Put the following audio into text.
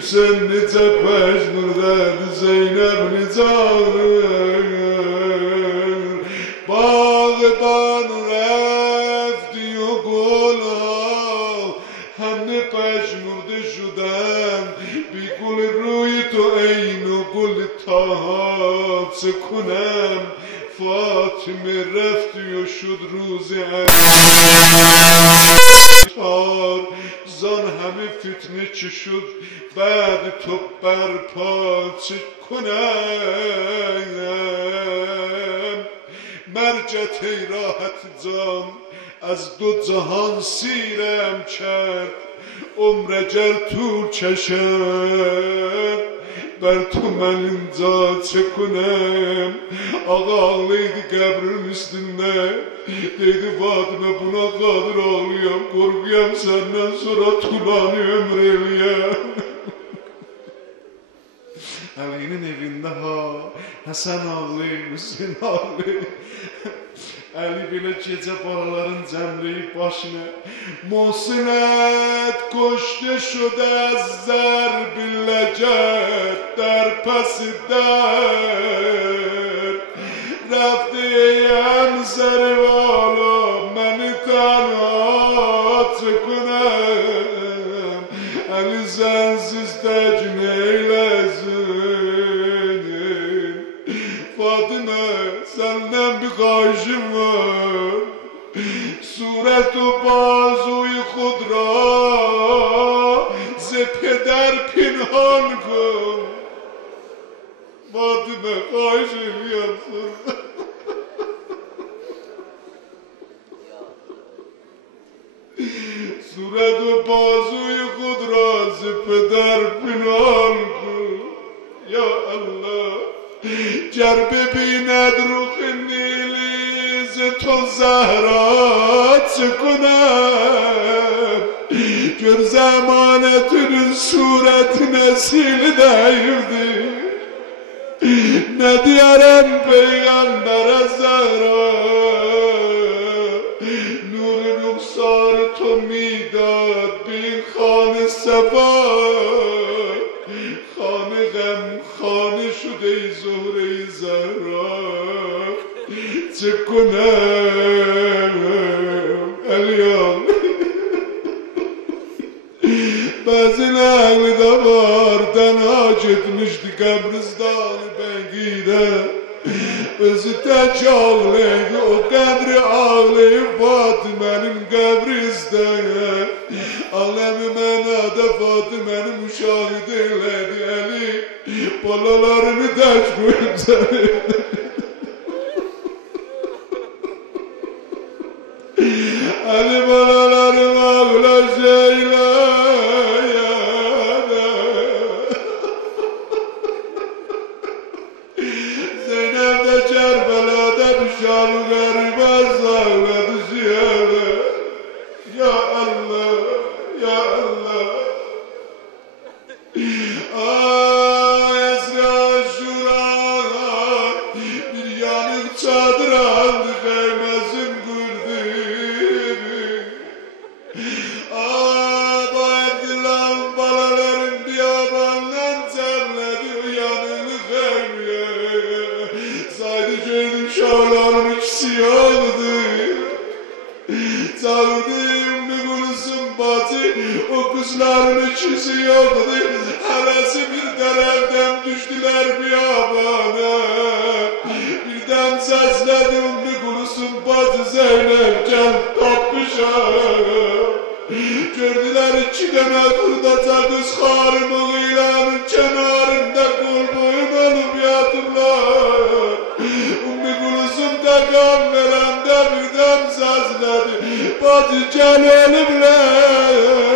Sen necə pəşnurdadı Zeynəb necə ağrır Bağdan rəfti o qolal Həmni pəşnurdı şudən Bi qul ruyi to eynu qul taha Çə kunəm Fatime rəfti o şud ruzi زان همه فتنه چه شد بعد تو برپا چه کنم مرجت ای راحت جان از دو جهان سیرم کرد عمر اجل طول کشد بر تو من اینجا چه کنم آقا ağlıydı qəbrin üstünde deydi Fatıma buna qadir ağlayam qorquyam senden sonra tulanı ömür eləyəm Ali'nin evinde Hasan ağlayır Hüseyin ağlayır Ali bile gece balaların cəmləyib başına Muhsinət koştu şudə əzzər billəcət در پس در رفتیم سر والا من تنها چه کنم علی sensiz tecin eylesin Fatıma senden bir karşım var صورت و بازوی خود را ز پدر پنهان کن فاطمه خواهشم یافت صورت و بازوی خود را ز پدر پنهان کن یا الله گر ببیند رخ نیلی ز تو زهرا چه کنم گر زمانتون صورت نسیل دیردی ندیارم پیغمبر زهرا نور رخسار تو میداد بین خانه صفا خانه غم خانه شده ای زهره زهرا چه کنم الیام بعضی نقلی da var tenha gitmişti qəbristan bengidə özü tək ağlaydı o qədri ağlayıb Fatimənin qəbrizdə Alemi mənada Fatimənin müşahid elədi Əli balalarını tək qoyub səni Ali balalarım ağlaşayla Zeynep de Kerbela'da düşer garibaz ağladı ziyade Ya Allah, Ya Allah Esra Şura bir yanık çadır aldı kaymasın Şahların ikisi yağdı Çağırdım bir kurusun batı O kızların ikisi yağdı Heresi bir taraftan düştüler bir yabana Birden sesledim bir kurusun batı Zeynep gel tapmışam Gördüler iki tane kurdaca kız Harımın ilanın kenarında kol boyun olup yatırlar Qan verəndə birdən səslədi Bacı gəl ölümlər